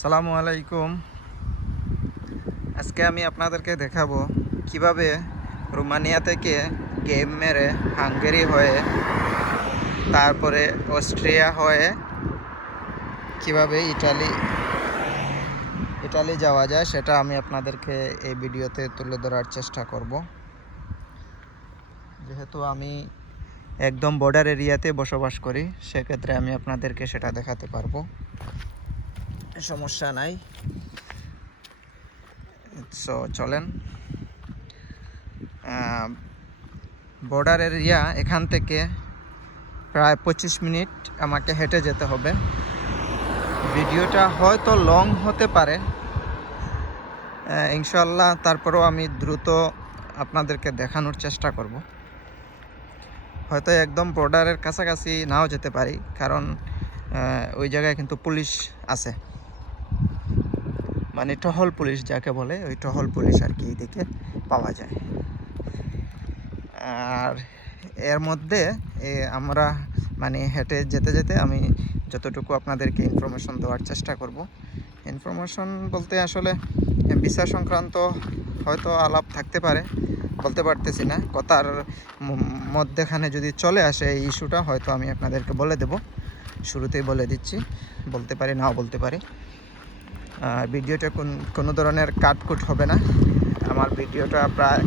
সালামু আলাইকুম। আজকে আমি আপনাদেরকে দেখাবো কীভাবে রোমানিয়া থেকে গেম মেরে হাঙ্গেরি হয়ে, তারপরে অস্ট্রিয়া হয়ে কীভাবে ইটালি ইটালি যাওয়া যায় সেটা আমি আপনাদেরকে এই ভিডিওতে তুলে ধরার চেষ্টা করব। যেহেতু আমি একদম বর্ডার এরিয়াতে বসবাস করি, সেক্ষেত্রে আমি আপনাদেরকে সেটা দেখাতে পারব। সমস্যা নাই। সো চলেন। বর্ডার এরিয়া এখান থেকে প্রায় পঁচিশ মিনিট আমাকে হেঁটে যেতে হবে। ভিডিওটা হয়তো লং হতে পারে। ইনশাল্লাহ তারপরেও আমি দ্রুত আপনাদেরকে দেখানোর চেষ্টা করব। হয়তো একদম বর্ডারের কাছাকাছি নাও যেতে পারি, কারণ ওই জায়গায় কিন্তু পুলিশ আছে। মানে টহল পুলিশ যাকে বলে, ওই টহল পুলিশ আর কি এদিকে পাওয়া যায়। আর এর মধ্যে আমরা মানে হেঁটে যেতে যেতে আমি যতটুকু আপনাদেরকে ইনফরমেশন দেওয়ার চেষ্টা করব। ইনফরমেশন বলতে আসলে ভিসা সংক্রান্ত হয়তো আলাপ থাকতে পারে, বলতে পারতেছি না। কথার মধ্যেখানে যদি চলে আসে এই ইস্যুটা হয়তো আমি আপনাদেরকে বলে দেব। শুরুতেই বলে দিচ্ছি, বলতে পারি, নাও বলতে পারি। ভিডিওটা কোন, কোনো ধরনের কাটকুট হবে না। আমার ভিডিওটা প্রায়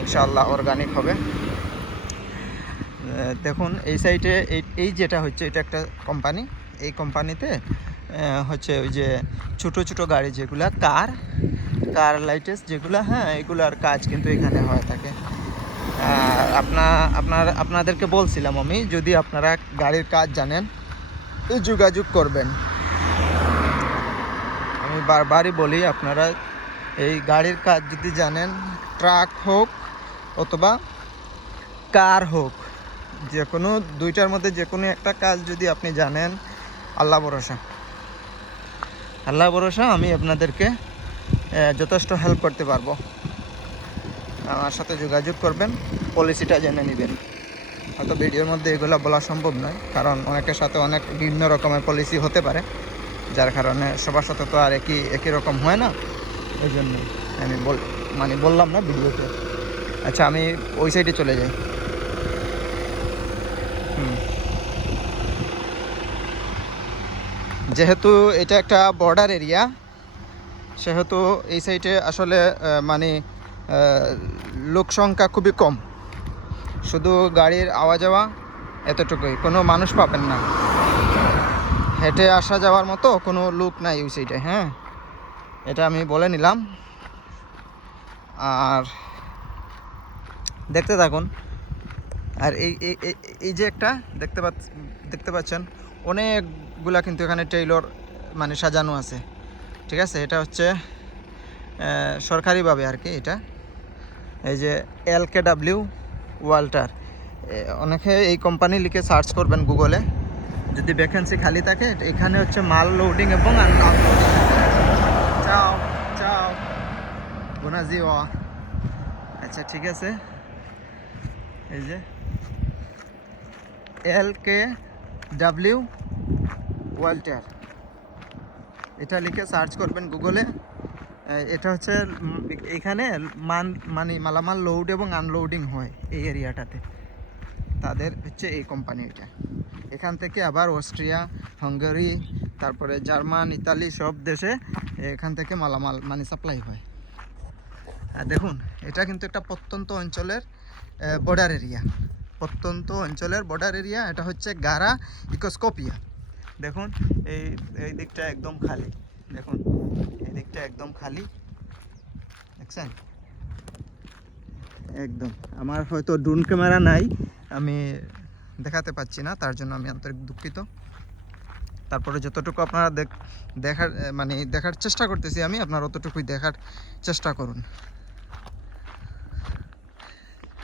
ইনশাআল্লাহ অর্গানিক হবে। দেখুন, এই সাইডে এই যেটা হচ্ছে, এটা একটা কোম্পানি এই কোম্পানিতে হচ্ছে ওই যে ছোটো ছোটো গাড়ি যেগুলা কার কার লাইটেস যেগুলো হ্যাঁ এগুলার কাজ কিন্তু এখানে হয়ে থাকে। আর আপনা, আপনার, আপনাদেরকে বলছিলাম আমি, যদি আপনারা গাড়ির কাজ জানেন যোগাযোগ করবেন। আমি বারবারই বলি আপনারা, এই গাড়ির কাজ যদি জানেন, ট্রাক হোক অথবা কার হোক যে কোনো দুইটার মধ্যে যে কোনো একটা কাজ যদি আপনি জানেন, আল্লাহ ভরসা। আল্লাহ ভরসা, আমি আপনাদেরকে যথেষ্ট হেল্প করতে পারব। আমার সাথে যোগাযোগ করবেন পলিসিটা জেনে নেবেন। হয়তো ভিডিওর মধ্যে এগুলো বলা সম্ভব নয়, কারণ অনেকের সাথে অনেক বিভিন্ন রকমের পলিসি হতে পারে। যার কারণে সবার সাথে তো আর একই একই রকম হয় না। এই জন্য আমি বল মানে বললাম না ভিডিওতে। আচ্ছা আমি ওই সাইডে চলে যাই। যেহেতু এটা একটা বর্ডার এরিয়া সেহেতু এই সাইডে আসলে মানে লোক সংখ্যা খুবই কম। শুধু গাড়ির আওয়া যাওয়া এতটুকুই। কোনো মানুষ পাবেন না। হেঁটে আসা যাওয়ার মতো কোনো লুক নাই ওই সাইডে হ্যাঁ? এটা আমি বলে নিলাম। আর দেখতে থাকুন। আর এই, এই- যে একটা, দেখতে দেখতে পাচ্ছেন, অনেকগুলা কিন্তু এখানে টেইলর মানে সাজানো আছে। ঠিক আছে? এটা হচ্ছে সরকারিভাবে আর কি এটা। এই যে এল কে ডাব্লিউ ওয়াল্টার। অনেকে এই কোম্পানি লিখে সার্চ করবেন গুগলে যদি ভ্যাকেন্সি খালি থাকে, এখানে হচ্ছে মাল লোডিং এবং চাও চাও। ও। আচ্ছা ঠিক আছে। এই যে। L K W Walter. এটা লিখে সার্চ করবেন গুগলে। এটা হচ্ছে এখানে মান মানে মালামাল লোড এবং আনলোডিং হয় এই এরিয়াটাতে তাদের হচ্ছে এই কোম্পানি এটা এখান থেকে আবার অস্ট্রিয়া, হাঙ্গেরি, তারপরে জার্মান, ইতালি সব দেশে এখান থেকে মালামাল মানে সাপ্লাই হয়। আর দেখুন, এটা কিন্তু একটা প্রত্যন্ত অঞ্চলের বর্ডার এরিয়া প্রত্যন্ত অঞ্চলের বর্ডার এরিয়া এটা হচ্ছে গারা ইকোস্কোপিয়া। দেখুন, এই এই দিকটা একদম খালি। দেখুন, এই দিকটা একদম খালি। দেখছেন? একদম। আমার হয়তো ড্রোন ক্যামেরা নাই, আমি দেখাতে পাচ্ছি না, তার জন্য আমি আন্তরিক দুঃখিত। তারপরে যতটুকু আপনারা দেখ, দেখার মানে দেখার চেষ্টা করতেছি আমি, আপনারা অতটুকুই দেখার চেষ্টা করুন।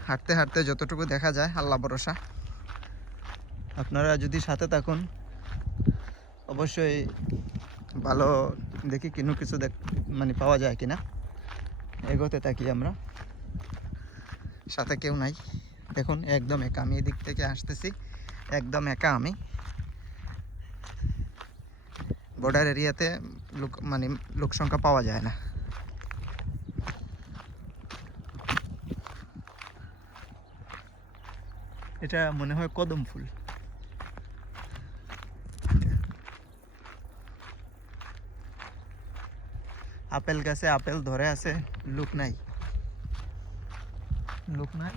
হাঁটতে হাঁটতে যতটুকু দেখা যায়, আল্লাহ ভরসা। আপনারা যদি সাথে থাকুন, অবশ্যই ভালো দেখি কিনো কিছু দেখ মানে পাওয়া যায় কিনা। এগোতে থাকি আমরা। সাথে কেউ নাই। দেখুন, একদম একা। আমি এদিক থেকে আসতেছি। একদম একা আমি। বর্ডার এরিয়াতে লোক মানে লোক সংখ্যা পাওয়া যায় না। এটা মনে হয় কদম ফুল। আপেল গাছে আপেল ধরে আছে, লোক নাই। লোক নাই?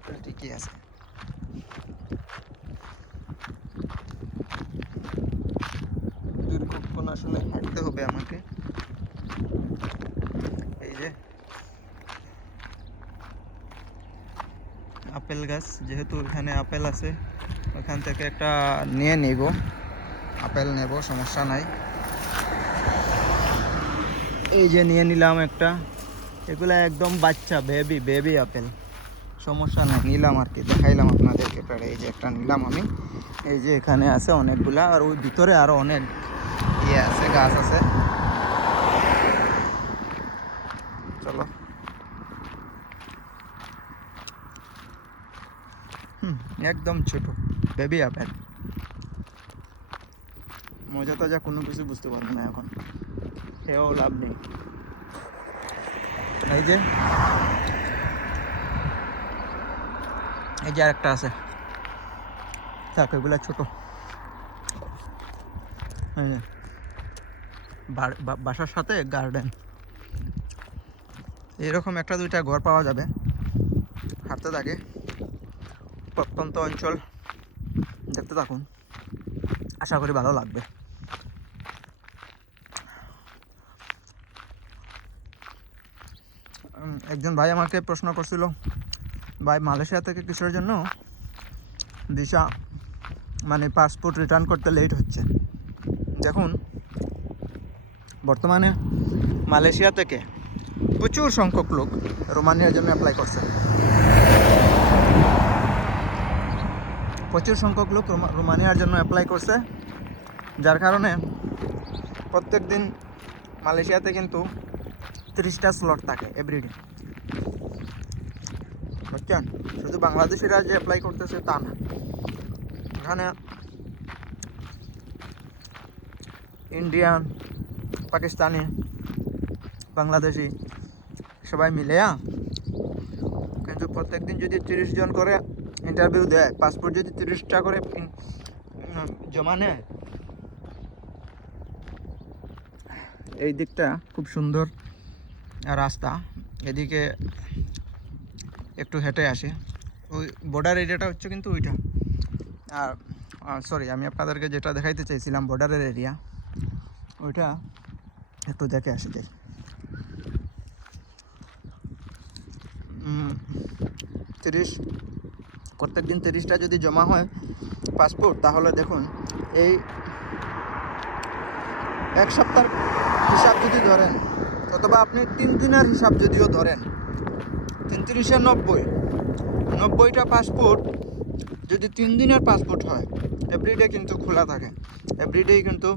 আপেল ঠিকই আছে। দীর্ঘক্ষণ আসলে হাঁটতে হবে আমাকে। এই যে, আপেল গাছ, যেহেতু এখানে আপেল আছে, ওখান থেকে একটা নিয়ে নিব। আপেল নেব, সমস্যা নাই। এই যে নিয়ে নিলাম একটা। এগুলা একদম বাচ্চা বেবি বেবি আপেল। সমস্যা নাই, নিলাম আর কি। দেখাইলাম আপনাদেরকে পেড়ে এই যে একটা নিলাম আমি। এই যে এখানে আছে অনেকগুলা, আর ওই ভিতরে আরও অনেক ইয়ে আছে, গাছ আছে। চলো। হুম, একদম ছোট বেবি আপেল মজা তাজা কোনো কিছু বুঝতে পারব না এখন। খেয়েও লাভ নেই। এই যে এই যে আরেকটা আছে। থাক এগুলা ছোট। বাসার সাথে গার্ডেন এরকম একটা দুইটা ঘর পাওয়া যাবে। হাঁটতে থাকে। প্রত্যন্ত অঞ্চল। দেখতে থাকুন। আশা করি ভালো লাগবে। একজন ভাই আমাকে প্রশ্ন করছিল ভাই মালয়েশিয়া থেকে কিসের জন্য? ভিসা মানে পাসপোর্ট রিটার্ন করতে লেট হচ্ছে। দেখুন, বর্তমানে মালয়েশিয়া থেকে প্রচুর সংখ্যক লোক রোমানিয়ার জন্য অ্যাপ্লাই করছে। প্রচুর সংখ্যক লোক রোমা- রোমানিয়ার জন্য অ্যাপ্লাই করছে। যার কারণে প্রত্যেক দিন মালয়েশিয়াতে কিন্তু তিরিশটা স্লট থাকে এভরিডে বুঝছেন শুধু বাংলাদেশিরা যে অ্যাপ্লাই করতেছে তা না। এখানে ইন্ডিয়ান পাকিস্তানি বাংলাদেশি সবাই মিলে কিন্তু প্রত্যেক দিন যদি তিরিশ জন করে ইন্টারভিউ দেয় পাসপোর্ট যদি তিরিশটা করে জমা নেয়, এই দিকটা খুব সুন্দর রাস্তা। এদিকে একটু হেঁটে আসি। ওই বর্ডার এরিয়াটা হচ্ছে কিন্তু ওইটা। আর সরি আমি আপনাদেরকে যেটা দেখাইতে চাইছিলাম বর্ডারের এরিয়া ওইটা একটু দেখে আসি যাই তিরিশ, প্রত্যেক দিন তিরিশটা যদি জমা হয় পাসপোর্ট তাহলে দেখুন, এই এক সপ্তাহ হিসাব যদি ধরেন, অথবা আপনি তিন দিনের হিসাব যদিও ধরেন তিরিশে নব্বই। নব্বইটা পাসপোর্ট যদি তিন দিনের পাসপোর্ট হয় এভরিডে কিন্তু খোলা থাকে। এভরিডেই কিন্তু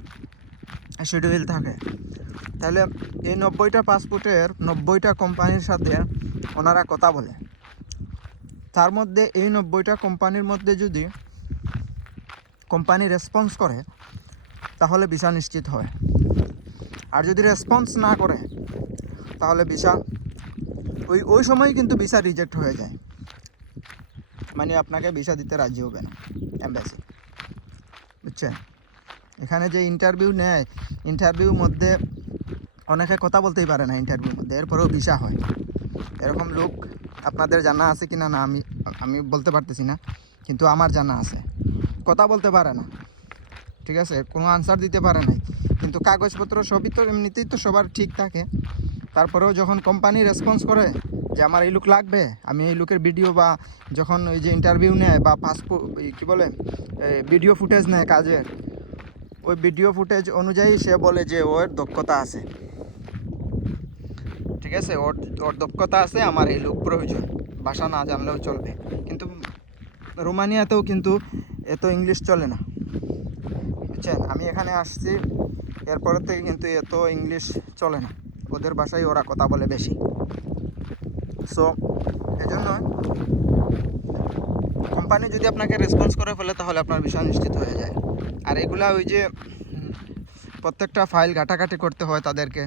শিডিউল থাকে। তাহলে এই নব্বইটা পাসপোর্টের নব্বইটা কোম্পানির সাথে ওনারা কথা বলে। তার মধ্যে এই নব্বইটা কোম্পানির মধ্যে যদি কোম্পানি রেসপন্স করে, তাহলে ভিসা নিশ্চিত হয়। আর যদি রেসপন্স না করে, তাহলে ভিসা ওই ওই সময় কিন্তু ভিসা রিজেক্ট হয়ে যায়। মানে আপনাকে ভিসা দিতে রাজি হবে না এম্বাসি বুঝছেন? এখানে যে ইন্টারভিউ নেয় ইন্টারভিউর মধ্যে অনেকে কথা বলতেই পারে না ইন্টারভিউর মধ্যে, এরপরেও ভিসা হয়। এরকম লোক আপনাদের জানা আছে কি না না আমি আমি বলতে পারতেছি না, কিন্তু আমার জানা আছে। কথা বলতে পারে না, ঠিক আছে? কোনো আনসার দিতে পারে নাই। কিন্তু কাগজপত্র সবই তো এমনিতেই তো সবার ঠিক থাকে। তারপরেও যখন কোম্পানি রেসপন্স করে যে আমার এই লুক লাগবে, আমি এই লুকের ভিডিও বা যখন ওই যে ইন্টারভিউ নেয় বা পাসপোর্ট কী বলে ভিডিও ফুটেজ নেয় কাজের, ওই ভিডিও ফুটেজ অনুযায়ী সে বলে যে ওর দক্ষতা আছে। ঠিক আছে, ওর ওর দক্ষতা আছে, আমার এই লোক প্রয়োজন, ভাষা না জানলেও চলবে। কিন্তু রোমানিয়াতেও কিন্তু এত ইংলিশ চলে না। বুঝছেন? আমি এখানে আসছি, এরপরের থেকে কিন্তু এত ইংলিশ চলে না। ওদের ভাষায় ওরা কথা বলে বেশি। সো এজন্য কোম্পানি যদি আপনাকে রেসপন্স করে ফেলে, তাহলে আপনার বিষয় নিশ্চিত হয়ে যায়। আর এগুলা ওই যে, প্রত্যেকটা ফাইল ঘাটাঘাটি করতে হয় তাদেরকে।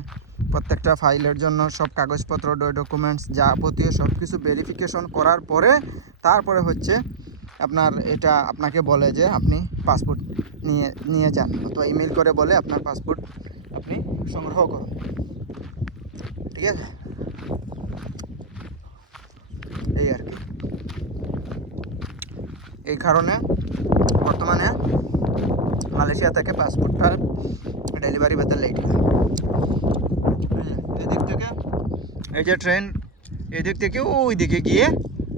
প্রত্যেকটা ফাইলের জন্য সব কাগজপত্র ডকুমেন্টস যাবতীয় সব কিছু ভেরিফিকেশন করার পরে, তারপরে হচ্ছে আপনার এটা আপনাকে বলে যে আপনি পাসপোর্ট নিয়ে নিয়ে যান। অথবা ইমেল করে বলে আপনার পাসপোর্ট আপনি সংগ্রহ করুন। ঠিক আছে? এই আর কি। এই কারণে বর্তমানে মালয়েশিয়া থেকে পাসপোর্টটা ডেলিভারি পেতে লেট এদিক থেকে এই যে ট্রেন, এদিক থেকে ওই দিকে গিয়ে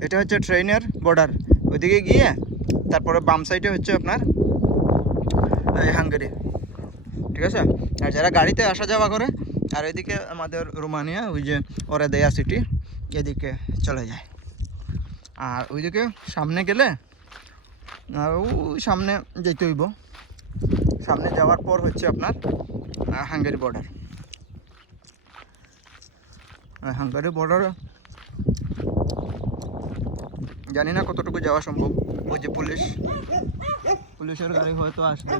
এটা হচ্ছে ট্রেনের বর্ডার ওইদিকে গিয়ে তারপরে বাম সাইডে হচ্ছে আপনার হাঙ্গেরি। ঠিক আছে? আর যারা গাড়িতে আসা যাওয়া করে আর এদিকে আমাদের রোমানিয়া, ওই যে ওরেদেয়া সিটি এদিকে চলে যায়। আর ওইদিকে সামনে গেলে, আর ওই সামনে যেতে হইব। সামনে যাওয়ার পর হচ্ছে আপনার হাঙ্গেরি বর্ডার হাঙ্গারি বর্ডার জানি না কতটুকু যাওয়া সম্ভব। ওই যে পুলিশ, পুলিশের গাড়ি হয়তো আসবে।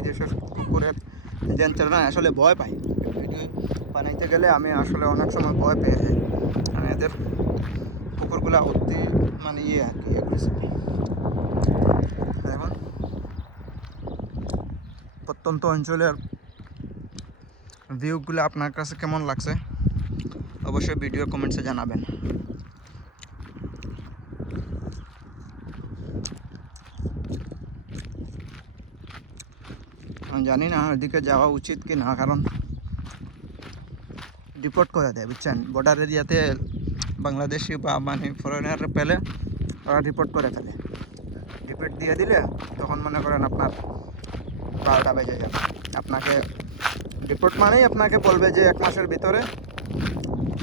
এই দেশের কুকুরের না আসলে ভয় পাই ভিডিও বানাইতে গেলে আমি আসলে অনেক সময় ভয় পেয়ে যাই। মানে এদের কুকুরগুলা অতি মানে ইয়ে আর কি, aggressive। এখন প্রত্যন্ত অঞ্চলের ভিউগুলো আপনার কাছে কেমন লাগছে? অবশ্যই ভিডিও কমেন্টসে জানাবেন। জানি না ওইদিকে যাওয়া উচিত কি না, কারণ ডিপোর্ট করে দেয়, বুঝছেন? বর্ডার এরিয়াতে বাংলাদেশি বা মানে ফরেনার পেলে ওরা রিপোর্ট করে ফেলে। রিপোর্ট দিয়ে দিলে তখন মনে করেন আপনার বারোটা বেজে যাবে। আপনাকে রিপোর্ট মানেই আপনাকে বলবে যে এক মাসের ভিতরে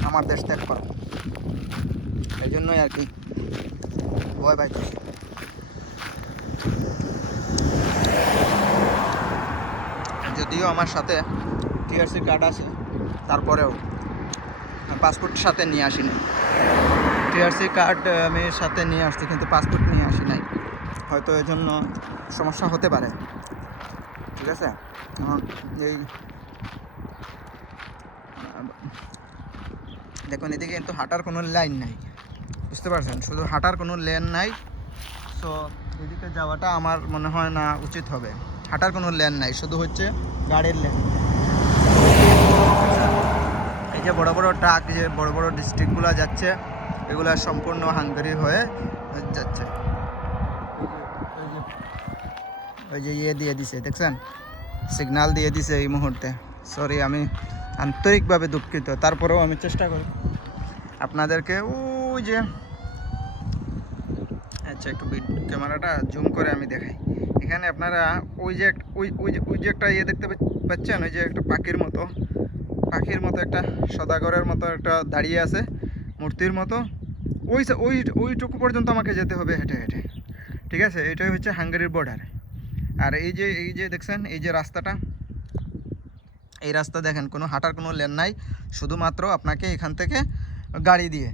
আমার দেশ ত্যাগ করো। এই জন্যই আর কি ভয় পাইতেছি। যদিও আমার সাথে টিআরসি কার্ড আছে, তারপরেও পাসপোর্ট সাথে নিয়ে আসি নাই টিআরসি কার্ড আমি সাথে নিয়ে আসছি, কিন্তু পাসপোর্ট নিয়ে আসি নাই। হয়তো এর জন্য সমস্যা হতে পারে। ঠিক আছে? এই দেখুন, এদিকে কিন্তু হাঁটার কোনো লাইন নাই। বুঝতে পারছেন? শুধু হাঁটার কোনো লেন নাই। সো এদিকে যাওয়াটা আমার মনে হয় না উচিত হবে। হাঁটার কোনো লেন নাই, শুধু হচ্ছে গাড়ির লেন। এই যে বড় বড় ট্রাক যে বড় বড় ডিস্ট্রিক্টগুলো যাচ্ছে, এগুলো সম্পূর্ণ হাঙ্গারি হয়ে যাচ্ছে। ওই যে ইয়ে দিয়ে দিছে, দেখছেন? সিগন্যাল দিয়ে দিছে এই মুহূর্তে। সরি আমি আন্তরিকভাবে দুঃখিত। তারপরেও আমি চেষ্টা করি। আপনাদেরকে ওই যে আচ্ছা একটু ক্যামেরাটা জুম করে আমি দেখাই। এখানে আপনারা ওই যে ওই ওই যে ওই যে একটা ইয়ে দেখতে পাচ্ছেন, ওই যে একটা পাখির মতো। পাখির মতো একটা সদাগরের মতো একটা দাঁড়িয়ে আছে, মূর্তির মতো। ওই ওই ওইটুকু পর্যন্ত আমাকে যেতে হবে হেঁটে হেঁটে। ঠিক আছে? এটাই হচ্ছে হাঙ্গারির বর্ডার আর এই যে এই যে দেখছেন, এই যে রাস্তাটা, এই রাস্তা দেখেন, কোনো হাঁটার কোনো লেন নাই। শুধুমাত্র আপনাকে এখান থেকে গাড়ি দিয়ে,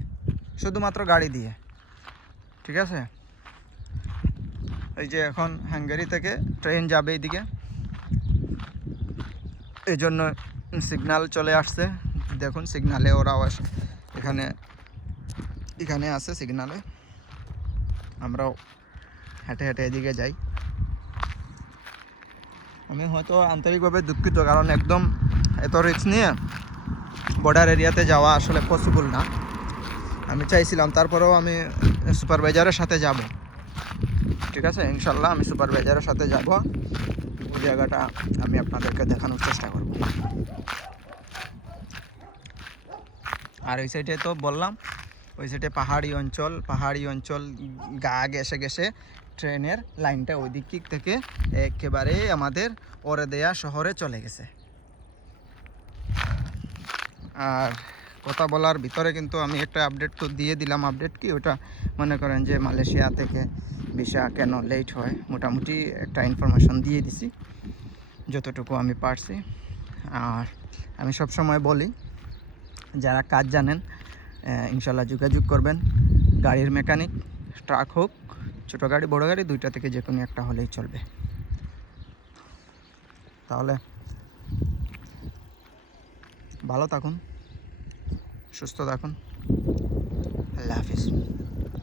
শুধুমাত্র গাড়ি দিয়ে। ঠিক আছে? এই যে এখন হাঙ্গারি থেকে ট্রেন যাবে এইদিকে। এই জন্য সিগনাল চলে আসছে। দেখুন সিগনালে ওরাও আসে এখানে এখানে আছে সিগনালে। আমরাও হেঁটে হেঁটে এদিকে যাই। আমি হয়তো আন্তরিকভাবে দুঃখিত, কারণ একদম এত রিস্ক নিয়ে বর্ডার এরিয়াতে যাওয়া আসলে পসিবল না। আমি চাইছিলাম, তারপরেও আমি সুপারভাইজারের সাথে যাব। ঠিক আছে? ইনশাল্লাহ আমি সুপারভাইজারের সাথে যাব। ওই জায়গাটা আমি আপনাদেরকে দেখানোর চেষ্টা করব। আর ওই সাইডে তো বললাম, ওই সাইডে পাহাড়ি অঞ্চল পাহাড়ি অঞ্চল গা গেসে গেসে ট্রেনের লাইনটা ওই দিক থেকে একেবারে আমাদের ওরেদেয়া শহরে চলে গেছে। আর কথা বলার ভিতরে কিন্তু আমি একটা আপডেট তো দিয়ে দিলাম। আপডেট কি? ওটা মনে করেন যে মালয়েশিয়া থেকে ভিসা কেন লেট হয়, মোটামুটি একটা ইনফরমেশন দিয়ে দিছি, যতটুকু আমি পারছি। আর আমি সব সময় বলি, যারা কাজ জানেন ইনশাল্লাহ যোগাযোগ করবেন। গাড়ির মেকানিক ট্রাক হোক, ছোটো গাড়ি, বড় গাড়ি, দুইটা থেকে যে কোনো একটা হলেই চলবে। তাহলে ভালো থাকুন, সুস্থ থাকুন। আল্লাহ হাফিজ।